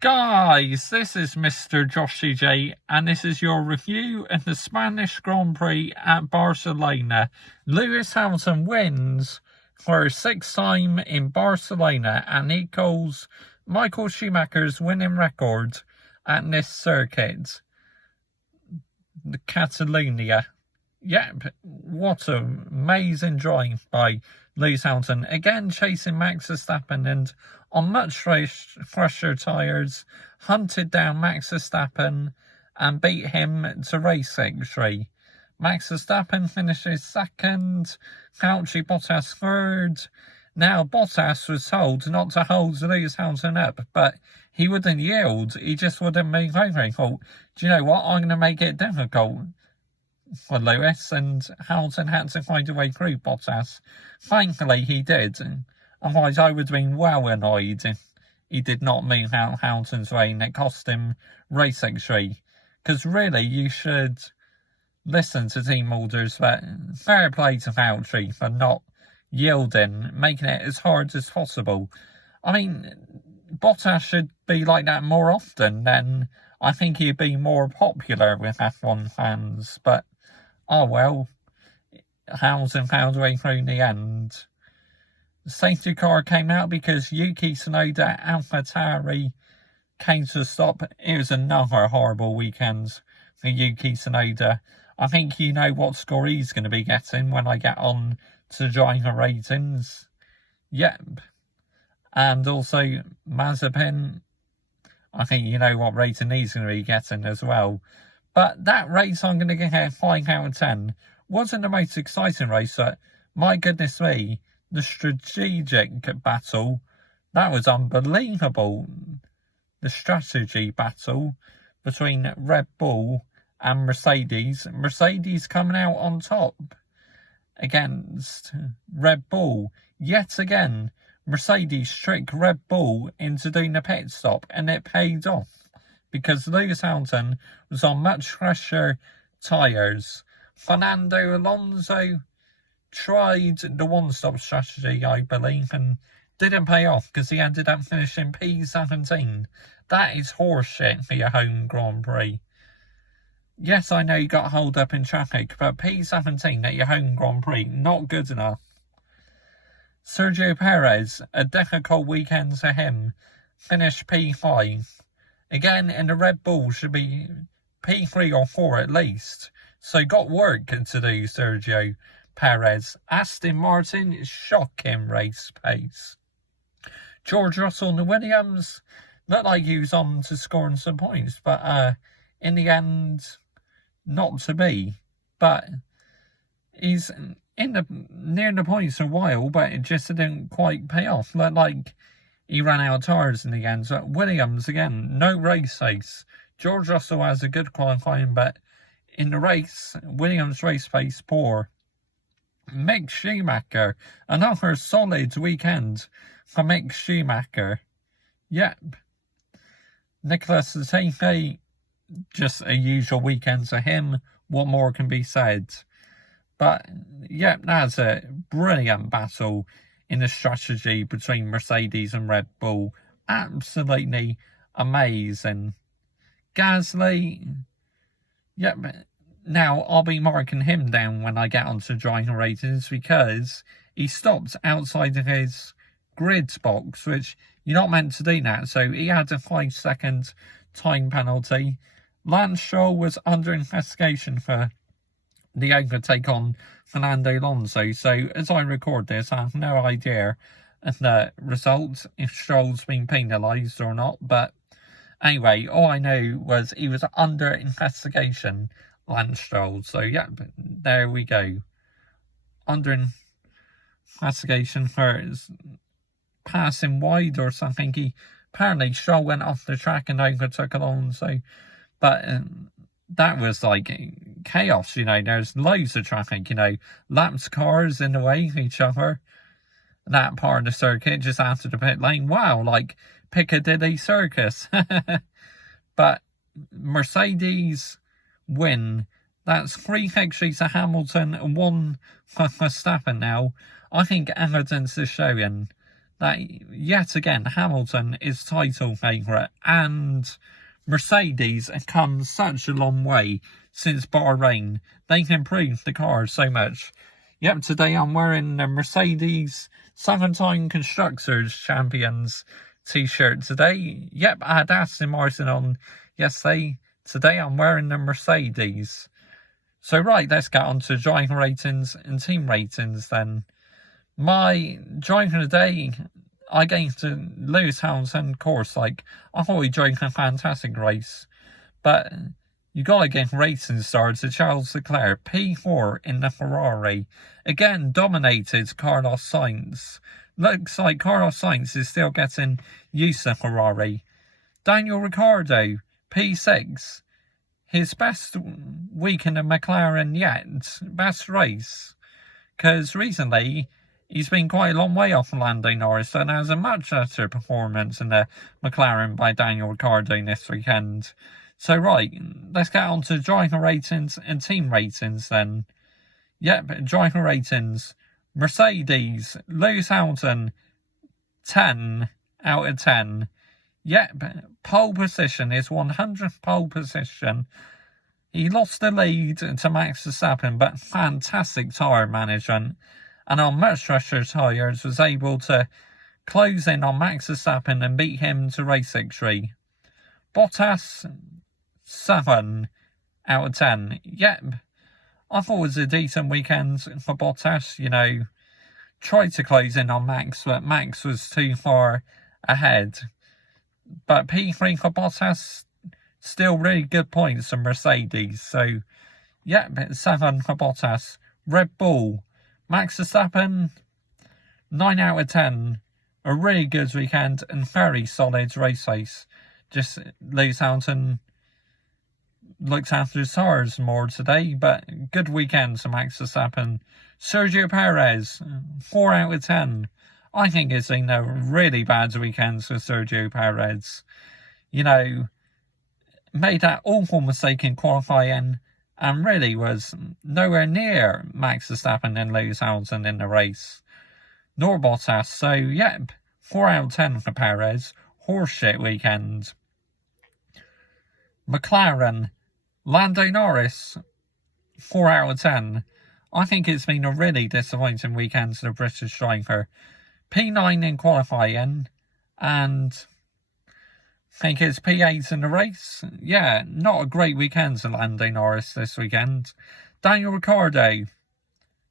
Guys, this is Mr. Joshy J, and this is your review of the Spanish Grand Prix at Barcelona. Lewis Hamilton wins for a sixth time in Barcelona and equals Michael Schumacher's winning record at this circuit, the Catalonia. Yep, what an amazing drive by Lewis Hamilton, again chasing Max Verstappen, and on much fresher tyres, hunted down Max Verstappen and beat him to race victory. Max Verstappen finishes second, Valtteri Bottas third. Now, Bottas was told not to hold Lewis Hamilton up, but he wouldn't yield. He just wouldn't move over. He thought, do you know what, I'm going to make it difficult for Lewis, and Hamilton had to find a way through Bottas. Thankfully, he did. Otherwise, I would have been well annoyed if he did not move out Hamilton's way and it cost him race victory. Because really, you should listen to team orders. But fair play to Valtteri for not yielding, making it as hard as possible. I mean, Bottas should be like that more often, then I think he'd be more popular with F1 fans. But oh well, Hamilton found a way through in the end. The safety car came out because Yuki Tsunoda, Alpha Tauri, came to a stop. It was another horrible weekend for Yuki Tsunoda. I think you know what score he's going to be getting when I get on to driver ratings. Yep. And also Mazepin, I think you know what rating he's going to be getting as well. But that race I'm going to get 5 out of 10. Wasn't the most exciting race, but my goodness me, the strategic battle, that was unbelievable. The strategy battle between Red Bull and Mercedes. Mercedes coming out on top against Red Bull. Yet again, Mercedes tricked Red Bull into doing a pit stop, and it paid off because Lewis Hamilton was on much fresher tyres. Fernando Alonso tried the one-stop strategy, I believe, and didn't pay off because he ended up finishing P17. That is horseshit for your home Grand Prix. Yes, I know you got hold up in traffic, but P17 at your home Grand Prix, not good enough. Sergio Perez, a difficult weekend for him, finished P5. Again, in the Red Bull should be P3 or 4 at least. So got work to do, Sergio Perez. Aston Martin, shocking race pace. George Russell and the Williams looked like he was on to scoring some points, but in the end, not to be. But he's near the points a while, but it just didn't quite pay off. Looked like he ran out of tyres in the end. So Williams, again, no race pace. George Russell has a good qualifying, but in the race, Williams' race pace poor. Mick Schumacher, another solid weekend for Mick Schumacher. Yep. Nicholas Latifi, just a usual weekend for him. What more can be said? But, yep, that's a brilliant battle in the strategy between Mercedes and Red Bull. Absolutely amazing. Gasly, yep, now I'll be marking him down when I get onto driver ratings because he stopped outside of his grid box, which you're not meant to do that, so he had a 5-second time penalty. Lance Stroll was under investigation for the overtake on Fernando Alonso, so as I record this, I have no idea of the result, if Stroll's been penalised or not, but anyway, all I know was he was under investigation, Lance Stroll, so yeah, there we go. Under investigation for his passing wide or something. Apparently Stroll went off the track and overtook Alonso, but that was like chaos, you know. There's loads of traffic, you know, lapped cars in the way of each other. That part of the circuit just after the pit lane. Wow, like Piccadilly Circus. But Mercedes win. That's 3 victories for Hamilton and 1 for Verstappen now. I think evidence is showing that yet again Hamilton is title favourite, and Mercedes have come such a long way since Bahrain. They've improved the car so much. Yep, today I'm wearing the Mercedes 7-time Constructors Champions t-shirt today. Yep, I had Aston Martin on yesterday. Today I'm wearing the Mercedes. So right, let's get on to driver ratings and team ratings then. My driver of the day, I gave to Lewis Hamilton. Of course, I thought he drove a fantastic race. But you gotta give racing stars to Charles Leclerc, P4 in the Ferrari. Again, dominated Carlos Sainz. Looks like Carlos Sainz is still getting used to Ferrari. Daniel Ricciardo, P6. His best week in the McLaren yet. Best race. Because recently, he's been quite a long way off Lando Norris and has a much better performance in the McLaren by Daniel Ricciardo this weekend. So right, let's get on to driver ratings and team ratings then. Yep, driver ratings. Mercedes, Lewis Hamilton, 10 out of 10. Yep, pole position is 100th pole position. He lost the lead to Max Verstappen, but fantastic tyre management. And on much rusher tyres was able to close in on Max Verstappen and beat him to race victory. Bottas, 7 out of 10. Yep, I thought it was a decent weekend for Bottas. You know, tried to close in on Max, but Max was too far ahead. But P3 for Bottas, still really good points from Mercedes. So, yep, 7 for Bottas. Red Bull, Max Verstappen, 9 out of 10. A really good weekend and very solid race face. Just Lewis Hamilton looked after his tires more today, but good weekend for Max Verstappen. Sergio Perez, 4 out of 10. I think it's been a really bad weekend for Sergio Perez. You know, made that awful mistake in qualifying and really was nowhere near Max Verstappen and Lewis Hamilton in the race. Nor Bottas. So, yep, 4 out of 10 for Perez. Horseshit weekend. McLaren, Lando Norris, 4 out of 10. I think it's been a really disappointing weekend for the British driver. P9 in qualifying, and I think it's P8 in the race. Yeah, not a great weekend for Lando Norris this weekend. Daniel Ricciardo,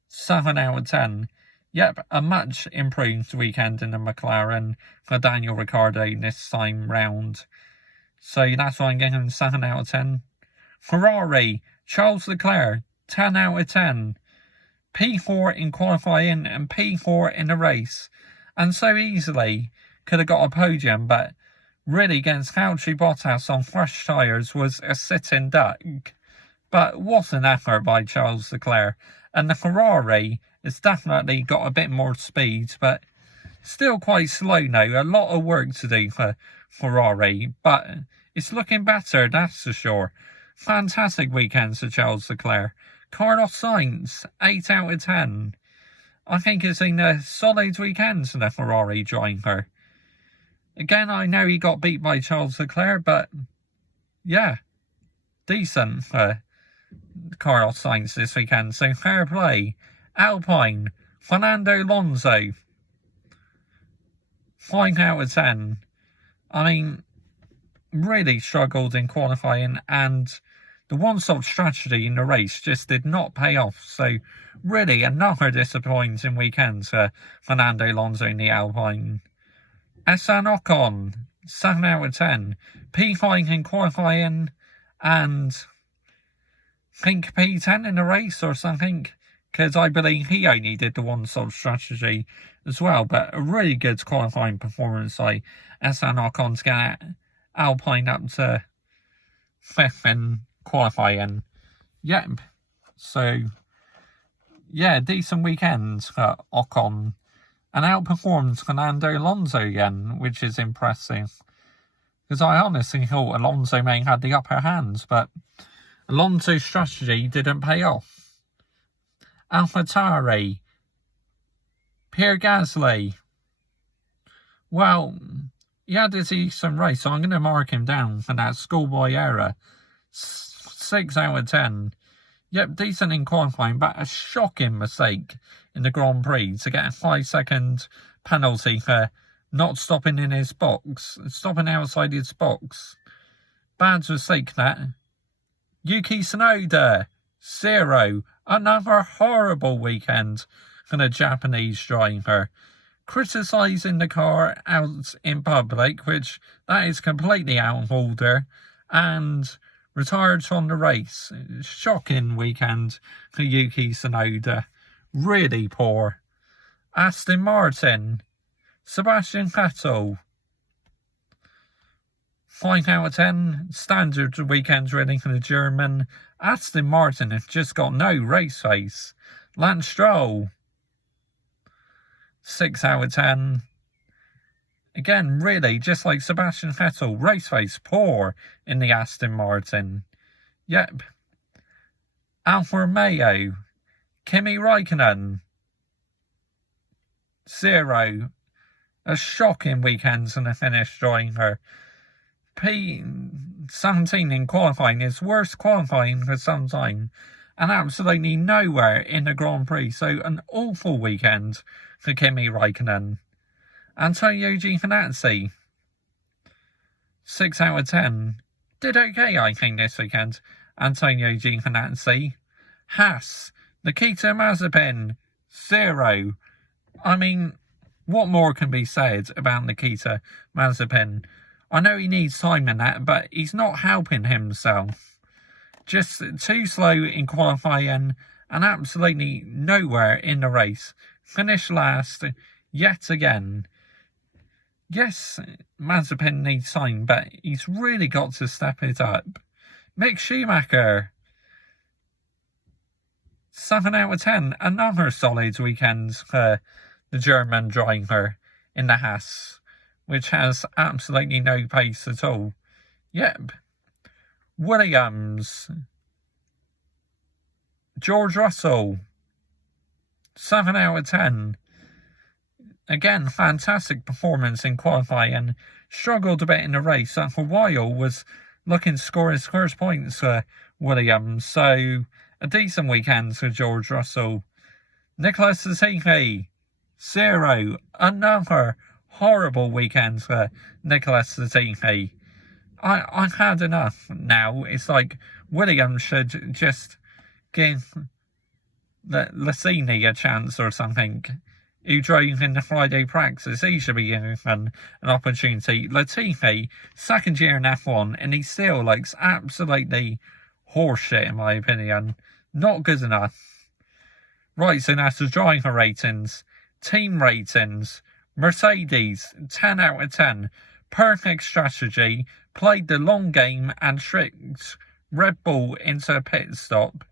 7 out of 10. Yep, a much improved weekend in the McLaren for Daniel Ricciardo this time round. So that's why I'm getting 7 out of 10. Ferrari, Charles Leclerc, 10 out of 10. P4 in qualifying and P4 in the race. And so easily could have got a podium, but really against Valtteri Bottas on fresh tyres was a sitting duck. But what an effort by Charles Leclerc. And the Ferrari has definitely got a bit more speed, but still quite slow now. A lot of work to do for Ferrari, but it's looking better, that's for sure. Fantastic weekend for Charles Leclerc. Carlos Sainz, 8 out of 10. I think it's been a solid weekend for the Ferrari driver. Again, I know he got beat by Charles Leclerc, but yeah, decent for Carlos Sainz this weekend. So fair play. Alpine, Fernando Alonso, 5 out of 10. I mean, really struggled in qualifying, and the one-stop strategy in the race just did not pay off. So really another disappointing weekend for Fernando Alonso in the Alpine. Esteban Ocon, 7 out of 10. P5 in qualifying and I think P10 in the race or something, because I believe he only did the one-stop strategy as well. But a really good qualifying performance by Esteban Ocon to get Alpine up to 5th in qualifying. Yep. So, yeah, decent weekend for Ocon. And outperformed Fernando Alonso again, which is impressive. Because I honestly thought Alonso may have had the upper hand, but Alonso's strategy didn't pay off. Alpha Tauri, Pierre Gasly, Well, he had his decent race, so I'm going to mark him down for that schoolboy error. 6 out of 10. Yep, decent in qualifying, but a shocking mistake in the Grand Prix to get a 5-second penalty for not stopping in his box, stopping outside his box. Bad mistake, that. Yuki Tsunoda, 0. Another horrible weekend for the Japanese driver. Criticising the car out in public, which that is completely out of order, and retired from the race. Shocking weekend for Yuki Tsunoda. Really poor. Aston Martin, Sebastian Vettel, 5 out of 10. Standard weekend really for the German. Aston Martin have just got no race face. Lance Stroll, 6 out of 10. Again, really, just like Sebastian Vettel, race face poor in the Aston Martin. Yep. Alfa Romeo, Kimi Raikkonen, 0. A shocking weekend for the Finnish driver. P17 in qualifying, his worst qualifying for some time, and absolutely nowhere in the Grand Prix. So an awful weekend for Kimi Raikkonen. Antonio Giovinazzi, 6 out of 10. Did okay, I think, this weekend. Antonio Giovinazzi. Haas, Nikita Mazepin, 0. I mean, what more can be said about Nikita Mazepin? I know he needs time in that, but he's not helping himself. Just too slow in qualifying and absolutely nowhere in the race. Finished last yet again. Yes, Mazepin needs time, but he's really got to step it up. Mick Schumacher, 7 out of 10. Another solid weekend for the German driver in the Haas, which has absolutely no pace at all. Yep. Williams, George Russell, 7 out of 10. Again, fantastic performance in qualifying. Struggled a bit in the race, and for a while was looking to score his first points for Williams. So, a decent weekend for George Russell. Nicholas Latifi, 0. Another horrible weekend for Nicholas Latifi. I've had enough now. It's like Williams should just give Latifi a chance or something. Who drove in the Friday practice, he should be given an opportunity. Latifi, second year in F1, and he still looks absolutely horseshit in my opinion. Not good enough. Right, so that's the driver ratings. Team ratings. Mercedes, 10 out of 10. Perfect strategy. Played the long game and tricked Red Bull into a pit stop.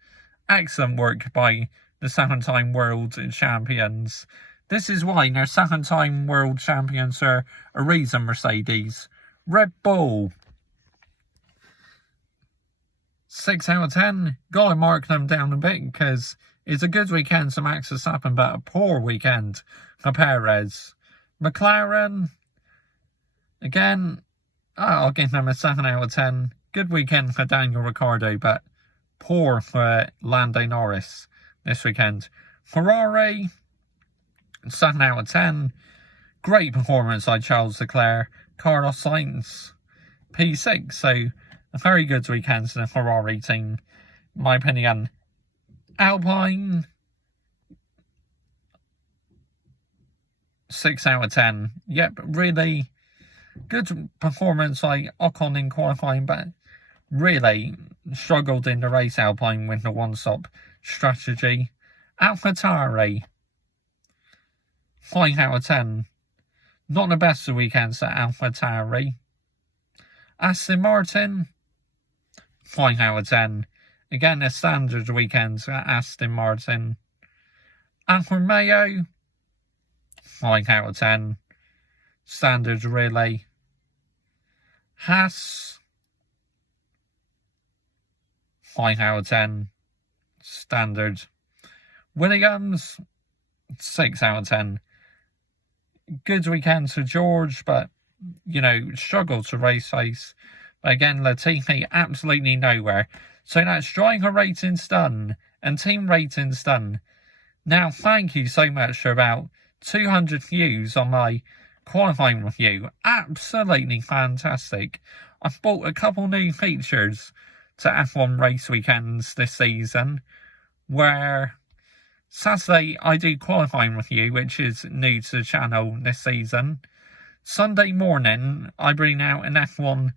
Excellent work by the 7-time world champions. This is why their 7-time world champions are a reason, Mercedes. Red Bull, 6 out of 10. Gotta mark them down a bit because it's a good weekend for Max Verstappen, but a poor weekend for Perez. McLaren, again, I'll give them a 7 out of 10. Good weekend for Daniel Ricciardo, but poor for Lando Norris this weekend. Ferrari, 7 out of 10. Great performance by Charles Leclerc. Carlos Sainz, P6. So, a very good weekend for the Ferrari team, in my opinion. Alpine, 6 out of 10. Yep, really good performance by Ocon in qualifying, but really struggled in the race, Alpine, with the one-stop strategy. Alpha Tauri, 5 out of 10. Not the best of weekends at Alpha Tauri. Aston Martin, 5 out of 10. Again, a standard weekend at Aston Martin. Alfa Romeo, 5 out of 10. Standard, really. Haas, 5 out of 10. Standard. Williams, 6 out of 10. good weekend to George, but, you know, struggled to race. But again, Latifi absolutely nowhere. So that's driver ratings done and team ratings done. Now, thank you so much for about 200 views on my qualifying review. Absolutely fantastic. I've bought a couple new features to F1 race weekends this season, where Saturday I do qualifying review, which is new to the channel this season. Sunday morning I bring out an F1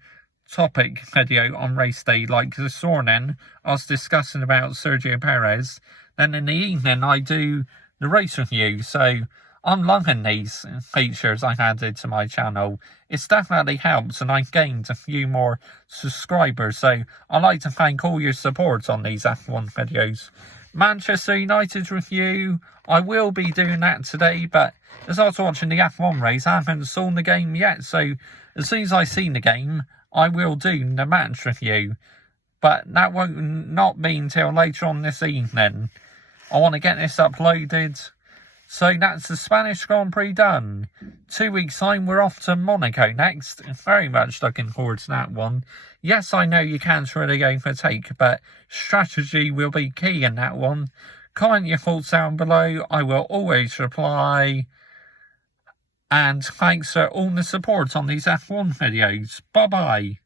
topic video on race day, like this morning I was discussing about Sergio Perez. Then in the evening I do the race review. So I'm loving these features I've added to my channel. It's definitely helped, and I've gained a few more subscribers. So I'd like to thank all your support on these F1 videos. Manchester United review, I will be doing that today, but as I was watching the F1 race, I haven't seen the game yet. So as soon as I see the game, I will do the match review. But that won't not be until later on this evening. I want to get this uploaded. So that's the Spanish Grand Prix done. 2 weeks time, we're off to Monaco next. Very much looking forward to that one. Yes, I know you can't really overtake, but strategy will be key in that one. Comment your thoughts down below. I will always reply. And thanks for all the support on these F1 videos. Bye-bye.